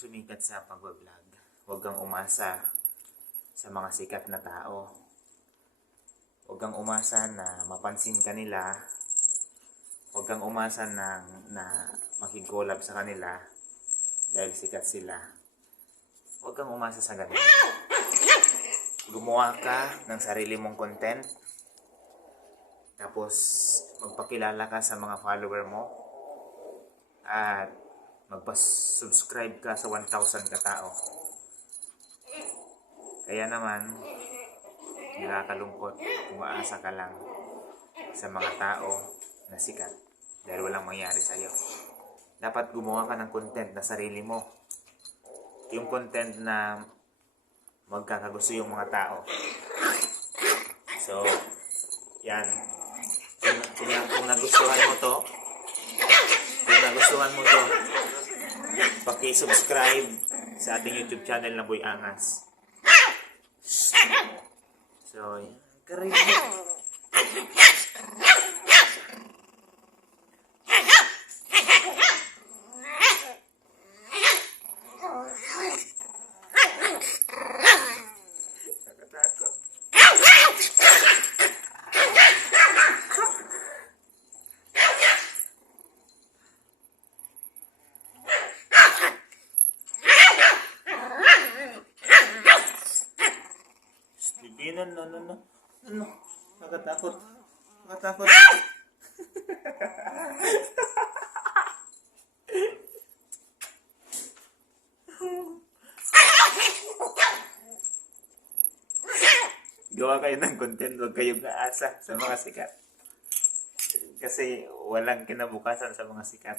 sumikat sa pag-vlog, huwag kang umasa sa mga sikat na tao. Huwag kang umasa na mapansin ka nila. Huwag kang umasa na makigolab sa kanila dahil sikat sila. Huwag kang umasa sa ganun. Gumawa ka ng sarili mong content. Tapos magpakilala ka sa mga follower mo. At magpa-subscribe ka sa 1,000 katao. Kaya naman, nakakalungkot kung aasa ka lang sa mga tao na sikat dahil walang mangyari sa'yo. Dapat gumawa ka ng content na sarili mo. Yung content na magkakagusto yung mga tao. So, yan. Kung nagustuhan mo to, paki-subscribe sa ating YouTube channel na Boy Angas. So, karin. Nakatakot. Bibinan, no. Nakatakot. Gawa kayo ng content, huwag kayong naasa sa mga sikat. Kasi walang kinabukasan sa mga sikat.